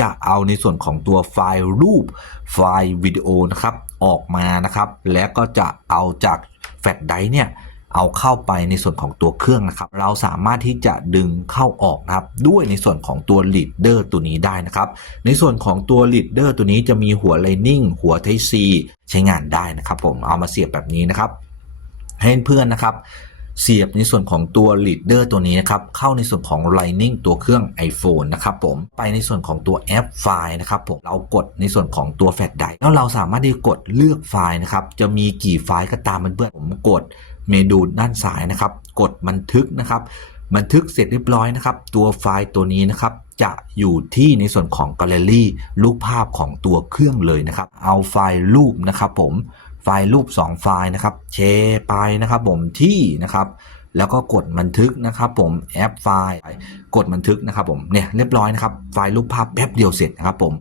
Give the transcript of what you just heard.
จะเอาในส่วนของตัวไฟล์รูปไฟล์วิดีโอนะครับออกมานะครับ แล้วก็จะเอาจากแฟลชไดร์เนี่ยเอาเข้าไปในส่วนของตัวเครื่องนะครับ เราสามารถที่จะดึงเข้าออกนะครับ ด้วยในส่วนของตัว leader ตัวนี้ได้นะครับ ในส่วนของตัว leader ตัวนี้จะมีหัว Lightning หัว Type C ใช้งานได้นะครับ ผมเอามาเสียบแบบนี้นะครับ ให้เพื่อนนะครับ เสียบในส่วนของตัว leader ตัวนี้นะครับเข้าในส่วนของ Lightning ตัวเครื่อง iPhone นะครับผมไปในส่วนของตัวแอปไฟล์นะครับผมเรากดในส่วนของตัวแฟลชไดร์แล้วเราสามารถที่กดเลือกไฟล์นะครับจะมีกี่ไฟล์ก็ตามเพื่อนผมกดเมนูด้านซ้ายนะครับ กดบันทึกนะครับ บันทึกเสร็จเรียบร้อยนะครับ ตัวไฟล์ตัวนี้นะครับ จะอยู่ที่ในส่วนของแกลเลอรี่รูปภาพของตัวเครื่องเลยนะครับ เอาไฟล์รูปนะครับผม ไฟล์รูป 2 ไฟล์นะครับแชร์ไปนะครับผมที่นะครับแล้วก็กดบันทึกนะครับผมแอปไฟล์กดบันทึกนะครับผมเนี่ยเรียบร้อยนะครับไฟล์รูปภาพแป๊บเดียวเสร็จนะครับผม